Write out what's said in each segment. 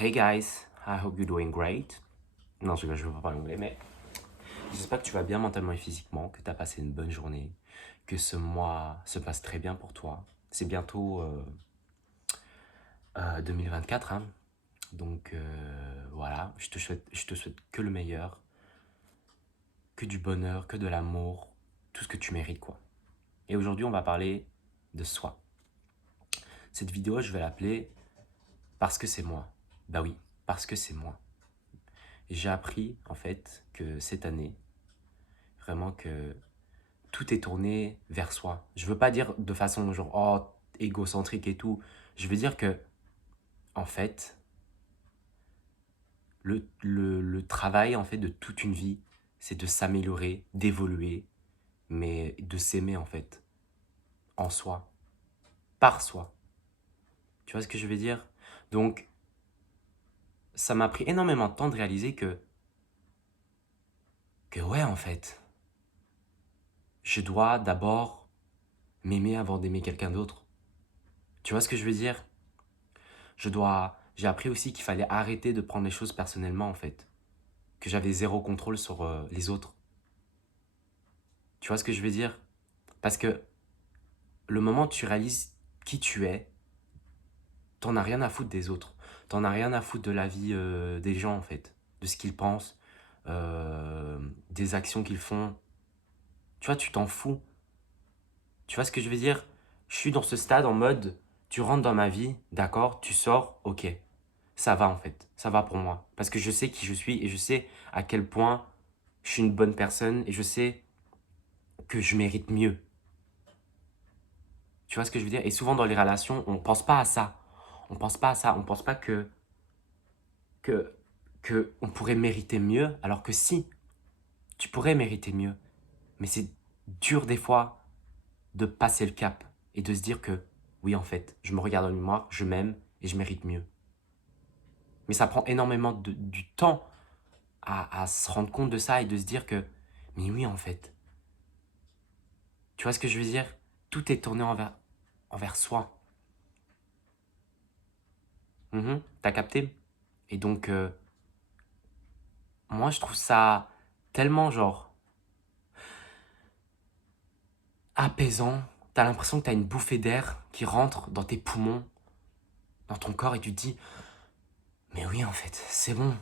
Hey guys, I hope you're doing great. Non, je ne veux pas parler anglais, mais j'espère que tu vas bien mentalement et physiquement, que tu as passé une bonne journée, que ce mois se passe très bien pour toi. C'est bientôt 2024, hein. Donc voilà, je te souhaite que le meilleur, que du bonheur, que de l'amour, tout ce que tu mérites, quoi. Et aujourd'hui, on va parler de soi. Cette vidéo, je vais l'appeler Parce que c'est moi. Bah oui, parce que c'est moi. J'ai appris, en fait, que cette année, vraiment que tout est tourné vers soi. Je veux pas dire de façon genre, oh, égocentrique et tout. Je veux dire que, en fait, le travail, en fait, de toute une vie, c'est de s'améliorer, d'évoluer, mais de s'aimer, en fait, en soi, par soi. Tu vois ce que je veux dire? Donc, ça m'a pris énormément de temps de réaliser que ouais, en fait, je dois d'abord m'aimer avant d'aimer quelqu'un d'autre. Tu vois ce que je veux dire? J'ai appris aussi qu'il fallait arrêter de prendre les choses personnellement, en fait. Que j'avais zéro contrôle sur les autres. Tu vois ce que je veux dire? Parce que le moment où tu réalises qui tu es, t'en as rien à foutre des autres. T'en as rien à foutre de la vie des gens, en fait. De ce qu'ils pensent, des actions qu'ils font. Tu vois, tu t'en fous. Tu vois ce que je veux dire? Je suis dans ce stade en mode, tu rentres dans ma vie, d'accord, tu sors, ok. Ça va en fait, ça va pour moi. Parce que je sais qui je suis et je sais à quel point je suis une bonne personne et je sais que je mérite mieux. Tu vois ce que je veux dire? Et souvent dans les relations, on pense pas à ça. On pense pas à ça. On pense pas que, que on pourrait mériter mieux. Alors que si, tu pourrais mériter mieux. Mais c'est dur des fois de passer le cap et de se dire que oui, en fait, je me regarde dans le miroir, je m'aime et je mérite mieux. Mais ça prend énormément du temps à se rendre compte de ça et de se dire que, mais oui, en fait, tu vois ce que je veux dire? Tout est tourné envers soi. T'as capté? Et donc, moi, je trouve ça tellement, genre, apaisant. T'as l'impression que t'as une bouffée d'air qui rentre dans tes poumons, dans ton corps, et tu te dis, mais oui, en fait, c'est bon.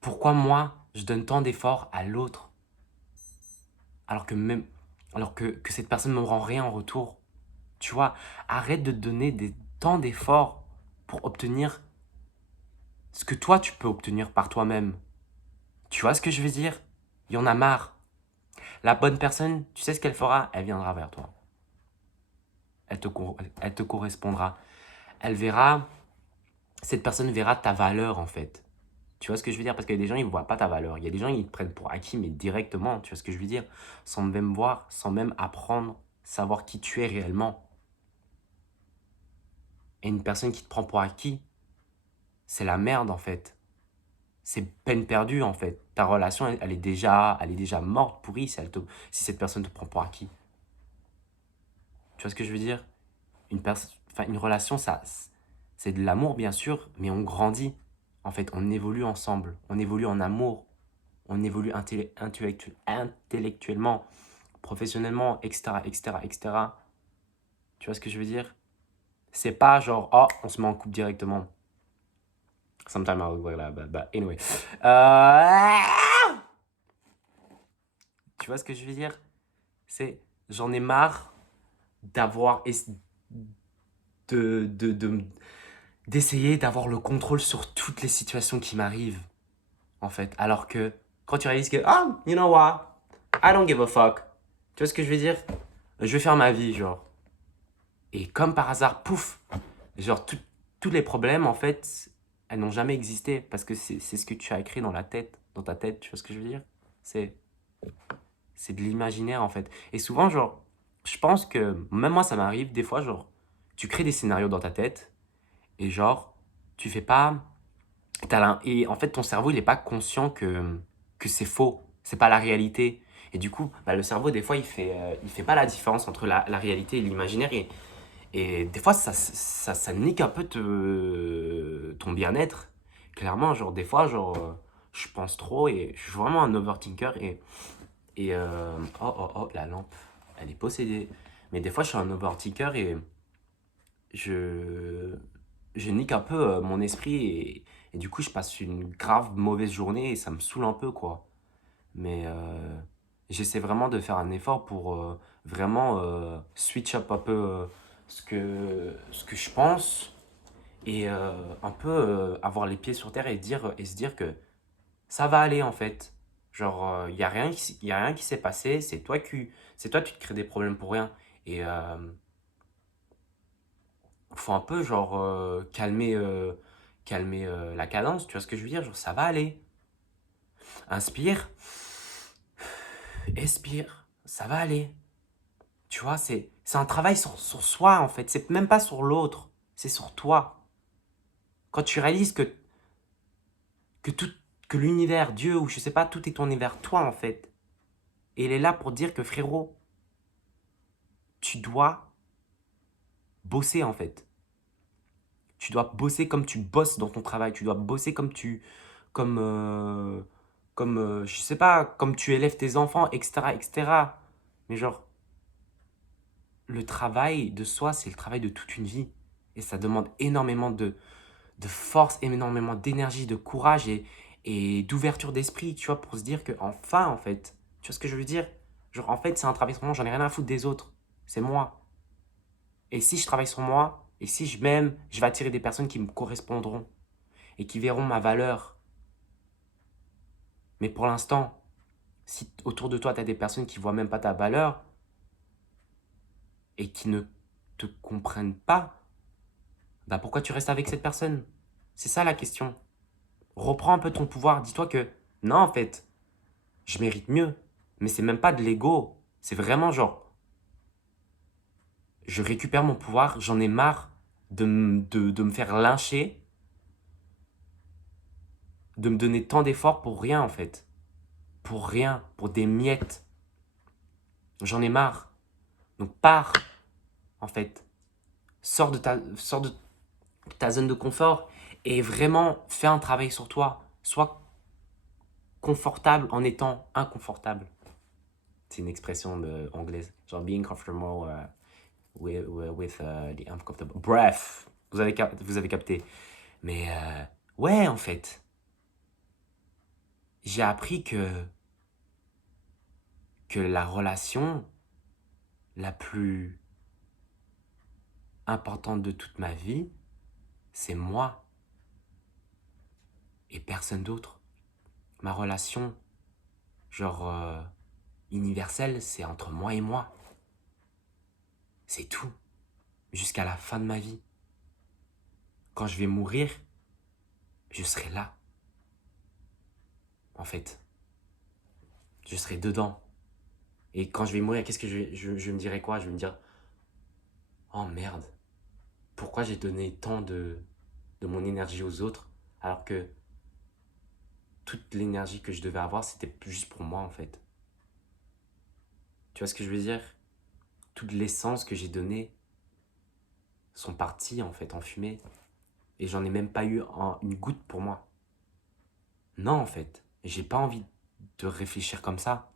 Pourquoi moi, je donne tant d'efforts à l'autre, alors que même, alors que cette personne ne me rend rien en retour? Tu vois, arrête de donner tant d'efforts pour obtenir ce que toi, tu peux obtenir par toi-même. Tu vois ce que je veux dire? Il y en a marre. La bonne personne, tu sais ce qu'elle fera? Elle viendra vers toi. Elle te correspondra. Elle verra, cette personne verra ta valeur en fait. Tu vois ce que je veux dire? Parce qu'il y a des gens, ils ne voient pas ta valeur. Il y a des gens, ils te prennent pour acquis, mais directement. Tu vois ce que je veux dire? Sans même voir, sans même apprendre, savoir qui tu es réellement. Et une personne qui te prend pour acquis, c'est la merde en fait. C'est peine perdue en fait. Ta relation, elle est déjà morte, pourrie, si cette personne te prend pour acquis. Tu vois ce que je veux dire? Une relation, ça, c'est de l'amour, bien sûr, mais on grandit. En fait, on évolue ensemble. On évolue en amour. On évolue intellectuellement, professionnellement, etc., etc., etc. Tu vois ce que je veux dire? C'est pas genre, oh, on se met en couple directement. Sometimes I look like that, but anyway. Tu vois ce que je veux dire? J'en ai marre d'avoir de d'essayer d'avoir le contrôle sur toutes les situations qui m'arrivent, en fait. Alors que quand tu réalises que, oh, you know what, I don't give a fuck. Tu vois ce que je veux dire? Je vais faire ma vie, genre. Et comme par hasard, pouf, genre, tous les problèmes, en fait, elles n'ont jamais existé parce que c'est ce que tu as écrit dans dans ta tête, tu vois ce que je veux dire? C'est, c'est de l'imaginaire, en fait. Et souvent, genre, je pense que, même moi, ça m'arrive, des fois, genre, tu crées des scénarios dans ta tête et genre, tu fais pas. Et en fait, ton cerveau, il n'est pas conscient que c'est faux, c'est pas la réalité. Et du coup, bah, le cerveau, des fois, il fait pas la différence entre la réalité et l'imaginaire. Et des fois, ça nique un peu ton bien-être. Clairement, genre, des fois, genre, je pense trop et je suis vraiment un overthinker. Oh, la lampe, elle est possédée. Mais des fois, je suis un overthinker et je, je nique un peu mon esprit et du coup, je passe une grave mauvaise journée et ça me saoule un peu, quoi. Mais j'essaie vraiment de faire un effort pour vraiment switch up un peu ce que je pense et un peu avoir les pieds sur terre et se dire que ça va aller en fait. Genre, il y a rien y a rien qui s'est passé, c'est toi qui te crées des problèmes pour rien. Et faut un peu genre calmer la cadence, tu vois ce que je veux dire? Genre, ça va aller. Inspire, expire, ça va aller. Tu vois, c'est un travail sur soi, en fait. C'est même pas sur l'autre, c'est sur toi. Quand tu réalises que, tout, que l'univers, Dieu, ou je sais pas, tout est tourné vers toi, en fait. Et il est là pour dire que, frérot, tu dois bosser, en fait. Tu dois bosser comme tu bosses dans ton travail. Tu dois bosser comme, je sais pas, comme tu élèves tes enfants, etc., etc. Mais genre, le travail de soi, c'est le travail de toute une vie. Et ça demande énormément de force, énormément d'énergie, de courage et d'ouverture d'esprit, tu vois, pour se dire que enfin, en fait, tu vois ce que je veux dire? Genre, en fait, c'est un travail sur moi, j'en ai rien à foutre des autres. C'est moi. Et si je travaille sur moi, et si je m'aime, je vais attirer des personnes qui me correspondront et qui verront ma valeur. Mais pour l'instant, si autour de toi, tu as des personnes qui voient même pas ta valeur et qui ne te comprennent pas, bah pourquoi tu restes avec cette personne? C'est ça la question. Reprends un peu ton pouvoir. Dis-toi que non, en fait, je mérite mieux. Mais c'est même pas de l'ego. C'est vraiment genre, je récupère mon pouvoir, j'en ai marre de me faire lyncher, de me donner tant d'efforts pour rien en fait. Pour rien, pour des miettes. J'en ai marre. Donc pars, en fait. Sors de ta zone de confort et vraiment fais un travail sur toi. Sois confortable en étant inconfortable. C'est une expression anglaise. Genre being comfortable with the uncomfortable. Bref, vous avez capté. Mais ouais, en fait, j'ai appris que la relation la plus importante de toute ma vie, c'est moi et personne d'autre. Ma relation, genre universelle, c'est entre moi et moi. C'est tout. Jusqu'à la fin de ma vie. Quand je vais mourir, je serai là. En fait, je serai dedans. Et quand je vais mourir, qu'est-ce que je me dirai quoi? Je vais me dire, oh merde, pourquoi j'ai donné tant de mon énergie aux autres alors que toute l'énergie que je devais avoir, c'était juste pour moi en fait. Tu vois ce que je veux dire? Toute l'essence que j'ai donnée sont parties en fait en fumée et j'en ai même pas eu une goutte pour moi. Non en fait, j'ai pas envie de réfléchir comme ça.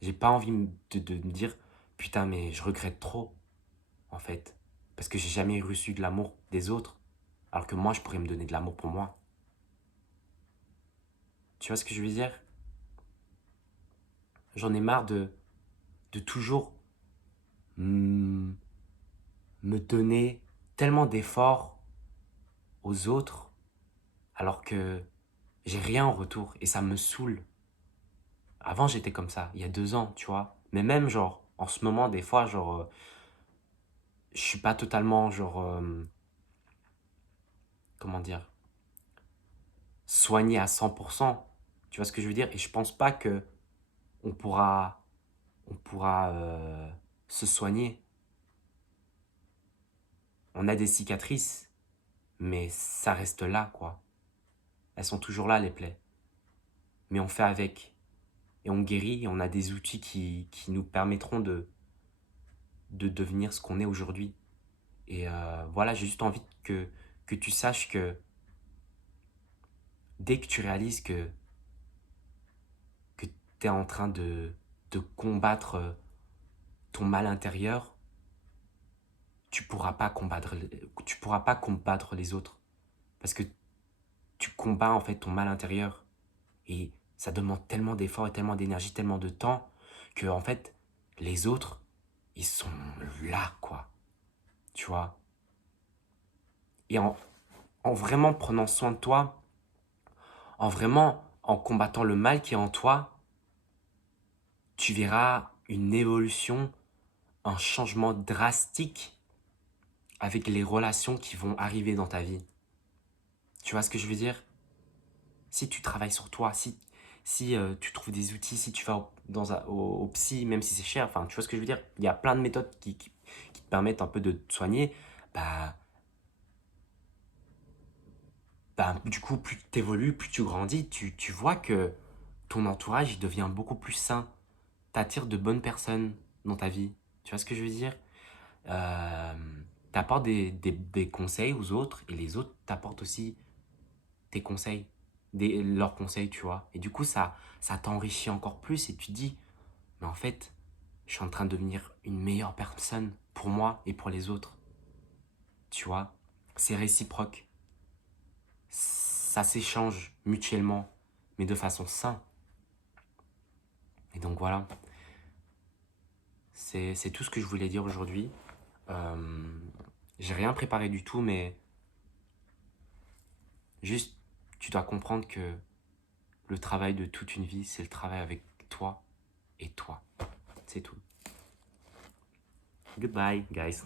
J'ai pas envie de me dire putain mais je regrette trop en fait parce que j'ai jamais reçu de l'amour des autres alors que moi je pourrais me donner de l'amour pour moi. Tu vois ce que je veux dire? J'en ai marre de toujours mm, me donner tellement d'efforts aux autres alors que j'ai rien en retour et ça me saoule. Avant j'étais comme ça, il y a 2 ans, tu vois. Mais même genre, en ce moment, des fois, genre, je suis pas totalement, genre, comment dire, soigné à 100%. Tu vois ce que je veux dire? Et je pense pas que on pourra, on pourra se soigner. On a des cicatrices, mais ça reste là, quoi. Elles sont toujours là, les plaies. Mais on fait avec. Et on guérit, et on a des outils qui nous permettront de devenir ce qu'on est aujourd'hui. Et voilà, j'ai juste envie que tu saches que dès que tu réalises que tu es en train de combattre ton mal intérieur, tu pourras pas combattre les autres. Parce que tu combats en fait ton mal intérieur. Et ça demande tellement d'efforts et tellement d'énergie, tellement de temps, que en fait, les autres, ils sont là, quoi. Tu vois. Et en vraiment prenant soin de toi, en vraiment en combattant le mal qui est en toi, tu verras une évolution, un changement drastique avec les relations qui vont arriver dans ta vie. Tu vois ce que je veux dire? Si tu travailles sur toi, si tu trouves des outils, si tu vas au psy, même si c'est cher, enfin, tu vois ce que je veux dire? Il y a plein de méthodes qui te permettent un peu de te soigner. Bah, du coup, plus tu évolues, plus tu grandis, tu vois que ton entourage il devient beaucoup plus sain. T'attires de bonnes personnes dans ta vie. Tu vois ce que je veux dire? Euh, T'apportes des conseils aux autres et les autres t'apportent aussi tes conseils, leurs conseils, tu vois. Et du coup, ça t'enrichit encore plus et tu te dis, mais en fait, je suis en train de devenir une meilleure personne pour moi et pour les autres. Tu vois, c'est réciproque. Ça s'échange mutuellement, mais de façon saine. Et donc voilà, c'est tout ce que je voulais dire aujourd'hui. Euh, j'ai rien préparé du tout, mais juste, tu dois comprendre que le travail de toute une vie, c'est le travail avec toi et toi. C'est tout. Goodbye, guys.